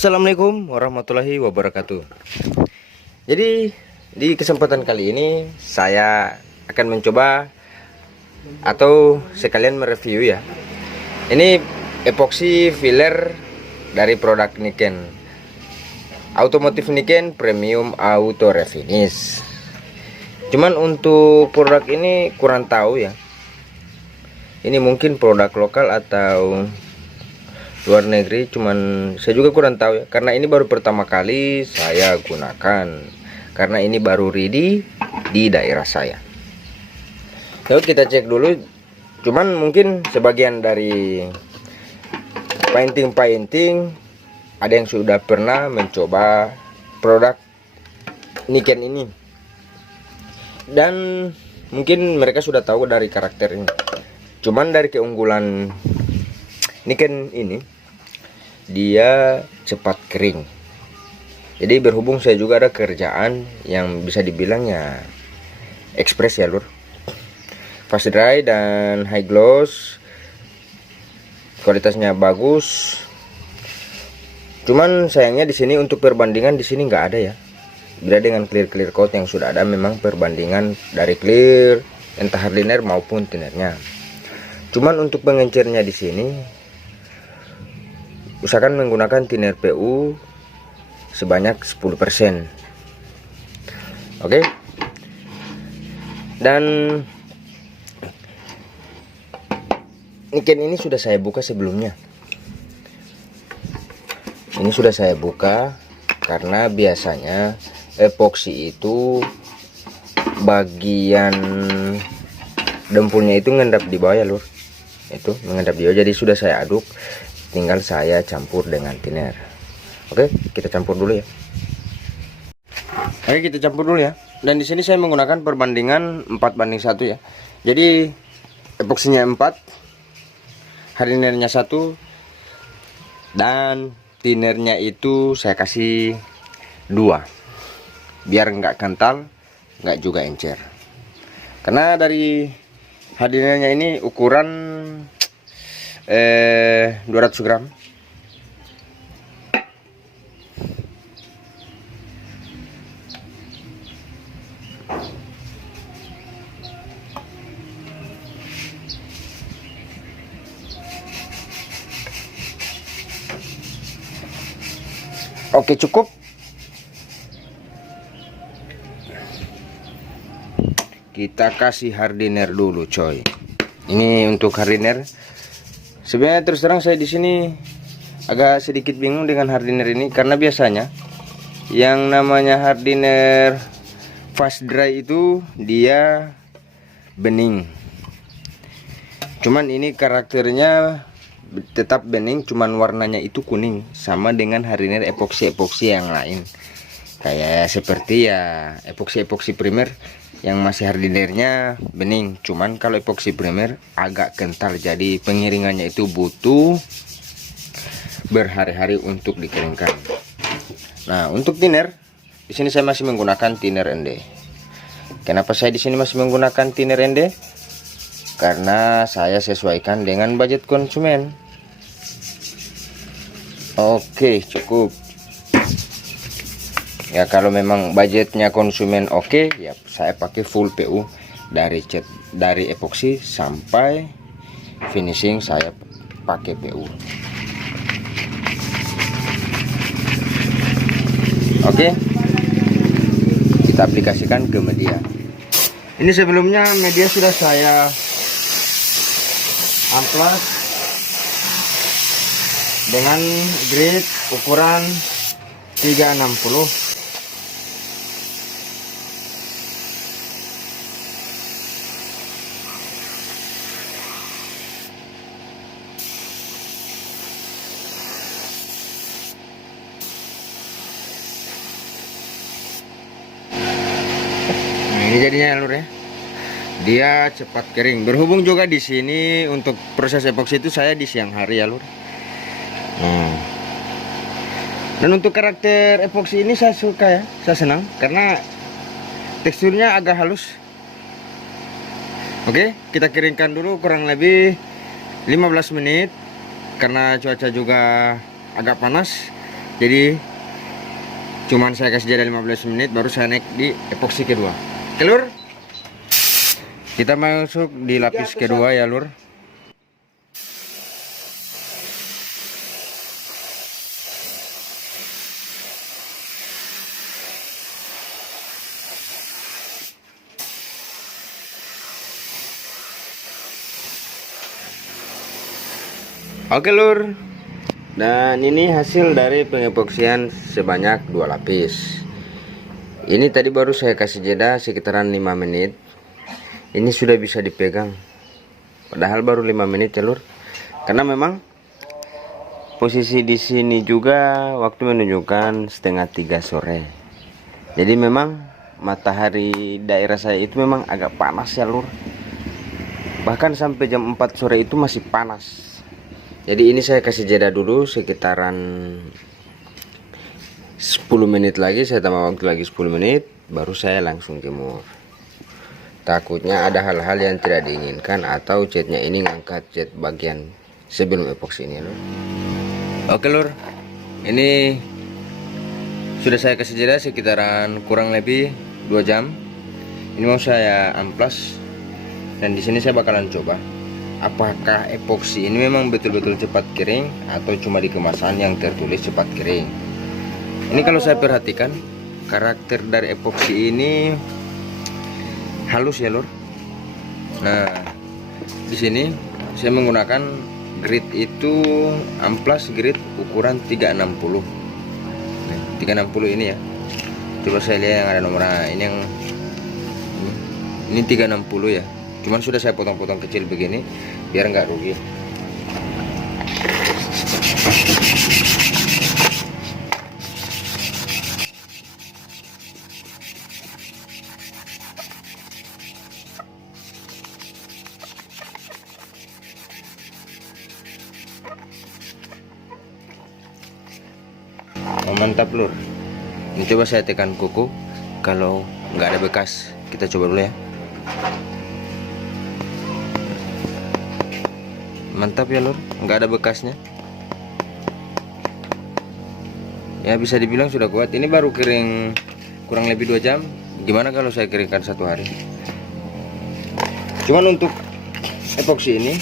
Assalamualaikum warahmatullahi wabarakatuh. Jadi di kesempatan kali ini saya akan mencoba atau sekalian mereview ya. Ini epoxy filler dari produk Niken, Automotive Niken Premium Auto Refinish. Cuman untuk produk ini kurang tahu ya. Ini mungkin produk lokal atau luar negeri, cuman saya juga kurang tahu ya, karena ini baru pertama kali saya gunakan, karena ini baru ready di daerah saya. Yuk kita cek dulu. Cuman mungkin sebagian dari painting ada yang sudah pernah mencoba produk Niken ini, dan mungkin mereka sudah tahu dari karakter ini. Cuman dari keunggulan Niken ini, dia cepat kering. Jadi berhubung saya juga ada kerjaan yang bisa dibilang ya ekspres ya lur, fast dry dan high gloss, kualitasnya bagus. Cuman sayangnya di sini untuk perbandingan di sini nggak ada ya. Beda dengan clear coat yang sudah ada memang perbandingan dari clear entah hardliner maupun thinnernya. Cuman untuk pengencernya di sini usahakan menggunakan thinner PU sebanyak 10%. Oke. Dan Niken ini sudah saya buka sebelumnya. Ini sudah saya buka karena biasanya epoxy itu bagian dempulnya itu ngendap di bawah ya lur. Itu mengendap di bawah, jadi sudah saya aduk. Tinggal saya campur dengan thinner. Oke, kita campur dulu ya. Oke, kita campur dulu ya. Dan di sini saya menggunakan perbandingan 4:1 ya. Jadi epoksinya 4, hardinernya 1, dan thinnernya itu saya kasih 2, biar nggak kental, nggak juga encer. Karena dari hardinernya ini ukuran 200 gram. Oke, cukup. Kita kasih hardiner dulu coy. Ini untuk hardiner. Sebenarnya terus terang saya di sini agak sedikit bingung dengan hardiner ini, karena biasanya yang namanya hardiner fast dry itu dia bening. Cuman ini karakternya tetap bening, cuman warnanya itu kuning, sama dengan hardiner epoxy yang lain. Kayak seperti ya epoxy primer yang masih hardinernya bening, cuman kalau epoxy primer agak kental, jadi pengiringannya itu butuh berhari-hari untuk dikeringkan. Nah, untuk thinner di sini saya masih menggunakan thinner ND. Kenapa saya di sini masih menggunakan thinner ND? Karena saya sesuaikan dengan budget konsumen. Oke, cukup. Ya kalau memang budgetnya konsumen oke, ya saya pakai full PU dari cat, dari epoxy sampai finishing saya pakai PU. Oke, kita aplikasikan ke media. Ini sebelumnya media sudah saya amplas dengan grid ukuran 360. Ini jadinya lur ya, dia cepat kering. Berhubung juga di sini untuk proses epoksi itu saya di siang hari ya lur. Dan untuk karakter epoksi ini saya suka ya, saya senang karena teksturnya agak halus. Oke, kita keringkan dulu kurang lebih 15 menit karena cuaca juga agak panas. Jadi cuman saya kasih jeda 15 menit baru saya naik di epoksi kedua. Oke lur, kita masuk di lapis kedua ya lur. Oke lur, dan ini hasil dari pengepoksian sebanyak 2 lapis. Ini tadi baru saya kasih jeda sekitaran 5 menit. Ini sudah bisa dipegang, padahal baru 5 menit ya lur. Karena memang posisi di sini juga waktu menunjukkan setengah 3 sore. Jadi memang matahari daerah saya itu memang agak panas ya lur. Bahkan sampai jam 4 sore itu masih panas. Jadi ini saya kasih jeda dulu sekitaran 10 menit lagi, saya tambah waktu lagi 10 menit baru saya langsung jemur. Takutnya ada hal-hal yang tidak diinginkan atau catnya ini ngangkat cat bagian sebelum epoksi ini lur. Oke lur, ini sudah saya kasih jeda sekitaran kurang lebih 2 jam. Ini mau saya amplas dan di sini saya bakalan coba apakah epoksi ini memang betul-betul cepat kering atau cuma di kemasan yang tertulis cepat kering. Ini kalau saya perhatikan karakter dari epoksi ini halus ya lur. Nah, di sini saya menggunakan grid itu amplas grid ukuran 360. Nah, 360 ini ya. Coba saya lihat yang ada nomornya. Ini 360 ya. Cuman sudah saya potong-potong kecil begini biar nggak rugi. Oh, mantap lur. Ini coba saya tekan kuku. Kalau nggak ada bekas, kita coba dulu ya. Mantap ya lur, nggak ada bekasnya. Ya bisa dibilang sudah kuat. Ini baru kering kurang lebih 2 jam. Gimana kalau saya keringkan 1 hari? Cuman untuk epoksi ini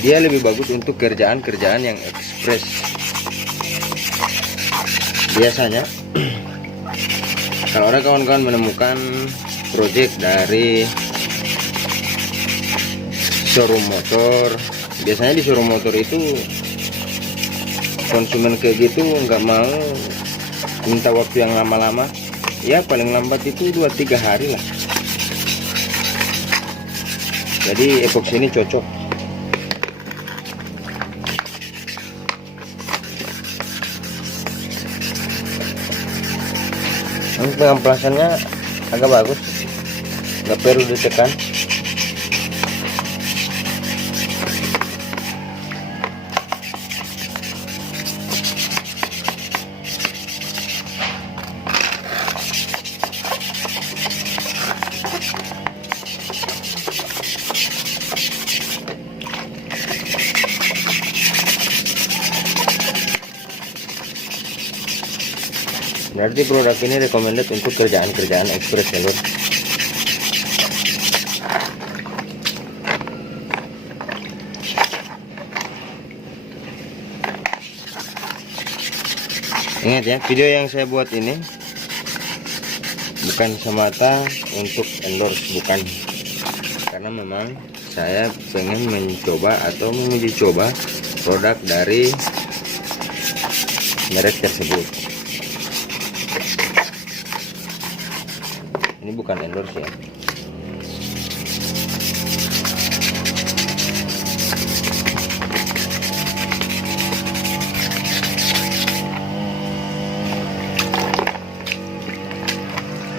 dia lebih bagus untuk kerjaan-kerjaan yang ekspres. Biasanya kalau orang kawan-kawan menemukan project dari showroom motor, biasanya di showroom motor itu konsumen kayak gitu nggak mau minta waktu yang lama-lama, ya paling lambat itu 2-3 hari lah. Jadi epoksi ini cocok. Ini pengamplasannya agak bagus, nggak perlu ditekan. Berarti produk ini recommended untuk kerjaan-kerjaan ekspres ya lur. Ingat ya, video yang saya buat ini bukan semata untuk endorse, bukan. Karena memang saya pengen mencoba atau menguji coba produk dari merek tersebut. Ini bukan endorse ya.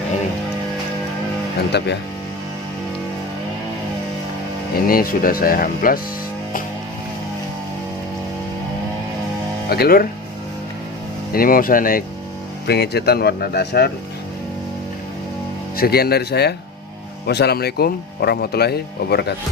Ini mantap ya. Ini sudah saya amplas. Oke lur, ini mau saya naik pengecetan warna dasar. Sekian dari saya. Wassalamualaikum warahmatullahi wabarakatuh.